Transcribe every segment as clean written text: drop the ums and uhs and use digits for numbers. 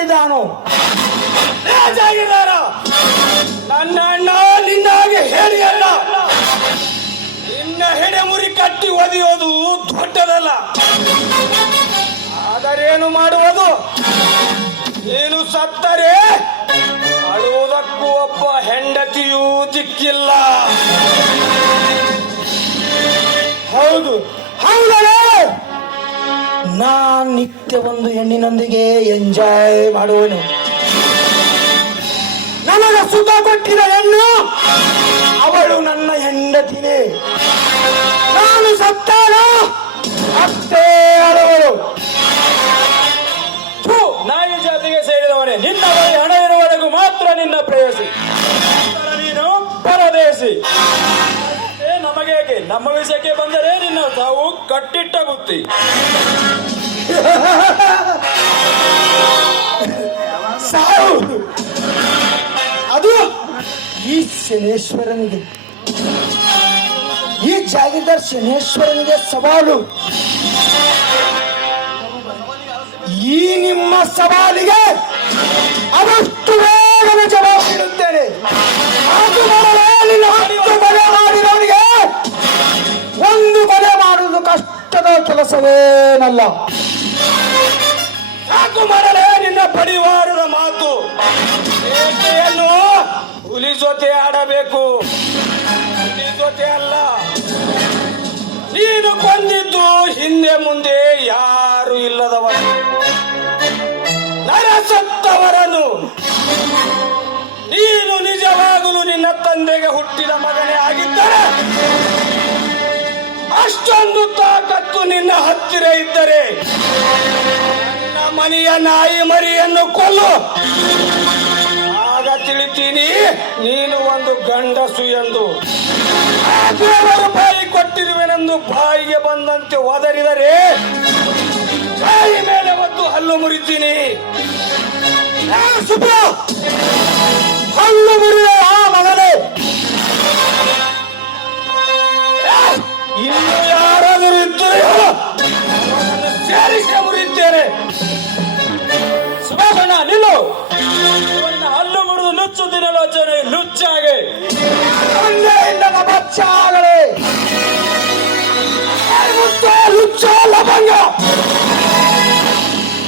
ನುಡಿದಾನು. ಜಾಗಿದಾರ ನನ್ನ ಅಣ್ಣ ನಿನ್ನಾಗೆ ಹೇಳಿ ಅಲ್ಲ, ನಿನ್ನ ಹೆಡೆ ಮುರಿ ಕಟ್ಟಿ ಒದೆಯೋದು ದೊಡ್ಡದಲ್ಲ. ಆದರೇನು ಮಾಡುವುದು? ನೀನು ಸತ್ತರೆ ಅಳುವುದಕ್ಕೂ ಒಬ್ಬ ಹೆಂಡತಿಯೂ ದಿಕ್ಕಿಲ್ಲ. ಹೌದು ಹೌದಲ್ಲ, ನಾನ್ ನಿತ್ಯ ಒಂದು ಹೆಣ್ಣಿನೊಂದಿಗೆ ಎಂಜಾಯ್ ಮಾಡುವನು. ನನಗ ಸುಖ ಕೊಟ್ಟಿದ ಹೆಣ್ಣು ಅವಳು ನನ್ನ ಹೆಂಡತಿನೇ. ನಾನು ಸತ್ತಾನ ಅಷ್ಟೇ ಅಳುವಳು. ನಾಯಿ ಜಾತಿಗೆ ಸೇರಿದವನೇ, ನಿನ್ನ ಬಳಿ ಹಣ ಇರುವವರೆಗೂ ಮಾತ್ರ ನಿನ್ನ ಪ್ರೇಯಸಿ, ನೀನು ಪರದೇಶಿ. ನಮಗೇಕೆ? ನಮ್ಮ ವಿಷಯಕ್ಕೆ ಬಂದರೆ ನಿನ್ನ ತಾವು ಕಟ್ಟಿಟ್ಟ ಗುತ್ತಿ. ಸಾವು ಅದು ಈ ಶನೇಶ್ವರನಿಗೆ, ಈ ಜಾಗೀರ್ದಾರ್ ಶನೇಶ್ವರನಿಗೆ ಸವಾಲು. ಈ ನಿಮ್ಮ ಸವಾಲಿಗೆ ಅವಷ್ಟು ಬೇಗನೆ ಜವಾಬು ನೀಡುತ್ತೇನೆ. ಅದು ಮಾಡಲೇ ನಿನ್ನ 10 ಕೊಲೆ ಮಾಡಿದವನಿಗೆ ಒಂದು ಕೊಲೆ ಮಾಡುವುದು ಕಷ್ಟದ ಕೆಲಸವೇನಲ್ಲ. ಸಾಕು ಮಾಡಲೇ ನಿನ್ನ ಪರಿವಾರದ ಮಾತು. ಏಕೆಯನ್ನು ಹುಲಿ ಜೊತೆ ಆಡಬೇಕು, ಹುಲಿ ಜೊತೆ ಅಲ್ಲ. ನೀನು ಕೊಂದಿದ್ದು ಹಿಂದೆ ಮುಂದೆ ಯಾರು ಇಲ್ಲದವರು, ನರಸತ್ತವರನ್ನು. ನೀನು ನಿಜವಾಗಲೂ ನಿನ್ನ ತಂದೆಗೆ ಹುಟ್ಟಿದ ಮಗನೇ ಆಗಿದ್ದರೆ, ಅಷ್ಟೊಂದು ತಾಕತ್ತು ನಿನ್ನ ಹತ್ತಿರ ಇದ್ದರೆ ನನ್ನ ಮನೆಯ ನಾಯಿ ಮರಿಯನ್ನು ಕೊಲ್ಲು. ಆಗ ತಿಳಿತೀನಿ ನೀನು ಒಂದು ಗಂಡಸು ಎಂದು. ರೂಪಾಯಿ ಕೊಟ್ಟಿರುವೆನೆಂದು ಬಾಯಿಗೆ ಬಂದಂತೆ ಒದರಿದರೆ ಬಾಯಿ ಮೇಲೆ ಒದ್ದು ಹಲ್ಲು ಮುರಿತೀನಿ. ಹಲ್ಲು ಮುರಿದ ಆ ಮಗನೇ, ಇನ್ನು ಯಾರಾದರೂ ಇದ್ದರೆಯೋ ಸೇರಿಸಿ ಮುರಿಯುತ್ತೇನೆ. ಸುಭಾಷಣ್ಣ ನಿಲ್ಲು. ಹಲ್ಲು ಮುರಿದು ನುಚ್ಚು ದಿನಲೋಚನೆ ಲುಚ್ಚಾಗೆ ತಂದೆಯಿಂದ ಬಚ್ಚಾಗಲೇ ಲುಚ್ಚ ಲವಂಗ.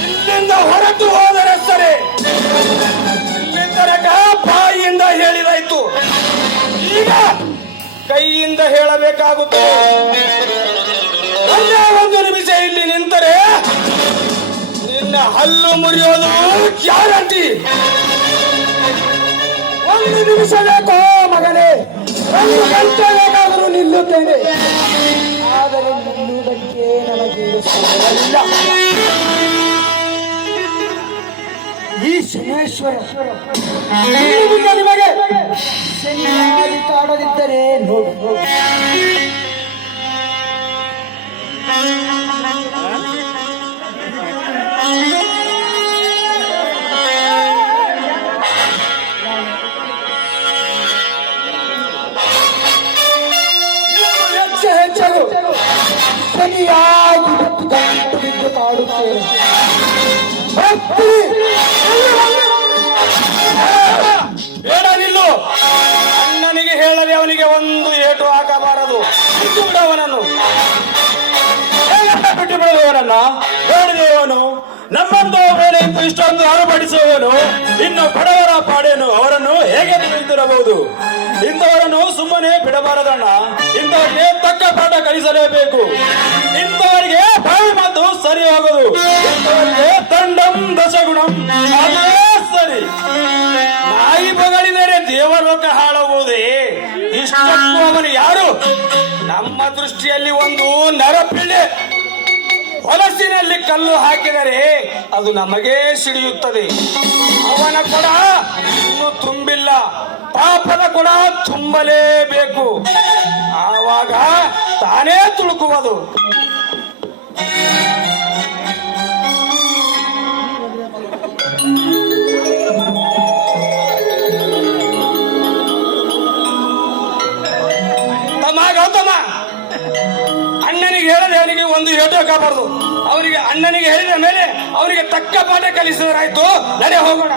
ಇಲ್ಲಿಂದ ಹೊರಟು ಹೋದರೆ ಸರಿ, ಇಲ್ಲಿಂದ ಬಾಯಿಯಿಂದ ಹೇಳಿದಾಯ್ತು, ಈಗ ಕೈಯಿಂದ ಹೇಳಬೇಕಾಗುತ್ತೆ. ಒಂದೇ ಒಂದು ನಿಮಿಷ ಇಲ್ಲಿ ನಿಂತರೆ ನಿನ್ನ ಹಲ್ಲು ಮುರಿಯೋದು ಗ್ಯಾರಂಟಿ. ಒಂದು ನಿಮಿಷ ಬೇಕೋ ಮಗನೇ, 1 ಗಂಟೆ ಬೇಕಾದರೂ ನಿಲ್ಲುತ್ತೇನೆ. ಆದರೆ ನಿಲ್ಲುವುದಕ್ಕೆ ನನಗೆ ಸಮಯವಿಲ್ಲ. ಈ ಶನೇಶ್ವರ ನಿಮಗೆ ಸರಿಯಾಗಿ ಕಾಡದಿದ್ದರೆ ನೋಡು. ಹೆಚ್ಚು ಸರಿಯಾಗಿ ಗಂಟು ಬಿದ್ದು ಕಾಡುತ್ತೇನೆ. ಬೇಡ ನಿಲ್ಲು. ಅಣ್ಣನಿಗೆ ಹೇಳದೆ ಅವನಿಗೆ ಒಂದು ಏಟು ಹಾಕಬಾರದು. ಬಿಟ್ಟು ಬಿಡವನನ್ನು. ಬಿಟ್ಟು ಬಿಡುವವನನ್ನ ಬೇಡದವನು, ನಮ್ಮಂತ ಮೇಲೆ ಇಷ್ಟೊಂದು ಅನುಪಡಿಸುವವನು ಇನ್ನು ಬಡವರ ಪಾಡೇನು, ಅವರನ್ನು ಹೇಗೆ ತಿಳಿದಿರಬಹುದು? ಇಂಥವರನ್ನು ಸುಮ್ಮನೆ ಬಿಡಬಾರದಣ್ಣ. ಇಂಥವರಿಗೆ ತಕ್ಕ ಪಾಠ ಕಲಿಸಲೇಬೇಕು. ಇಂಥವರಿಗೆ ಬಾಯಿ ಮಾತು ಸರಿ ಹೋಗದು. ಇಂಥವರಿಗೆ ದಂಡಂ ದಶಗುಣಂ ಅದೇ ಸರಿ. ನಾಯಿ ಬಗಳಿದರೆ ದೇವಲೋಕ ಹಾಳಾಗುವುದೇ? ಇಷ್ಟಕ್ಕೂ ಅವನು ಯಾರು? ನಮ್ಮ ದೃಷ್ಟಿಯಲ್ಲಿ ಒಂದು ನರಪಿಳ್ಳೆ. ಹೊಲಸಿನಲ್ಲಿ ಕಲ್ಲು ಹಾಕಿದರೆ ಅದು ನಮಗೆ ಸಿಡಿಯುತ್ತದೆ. ಅವನ ಕೊಡ ಇನ್ನೂ ತುಂಬಿಲ್ಲ, ಪಾಪದ ಕೊಡ ತುಂಬಲೇಬೇಕು. ಆವಾಗ ತಾನೇ ತುಳುಕುವುದು. ತಮ್ಮ ಗೌತಮ, ಅಣ್ಣನಿಗೆ ಹೇಳದೆ ಅವನಿಗೆ ಹೋಗಿ ಒಂದು ಏಟು ಹಾಕಬಾರ್ದು. ಅವರಿಗೆ ಅಣ್ಣನಿಗೆ ಹೇಳಿದ ಮೇಲೆ ಅವರಿಗೆ ತಕ್ಕ ಪಾಠ ಕಲಿಸಿದರಾಯ್ತು. ನಡೆ ಹೋಗೋಣ.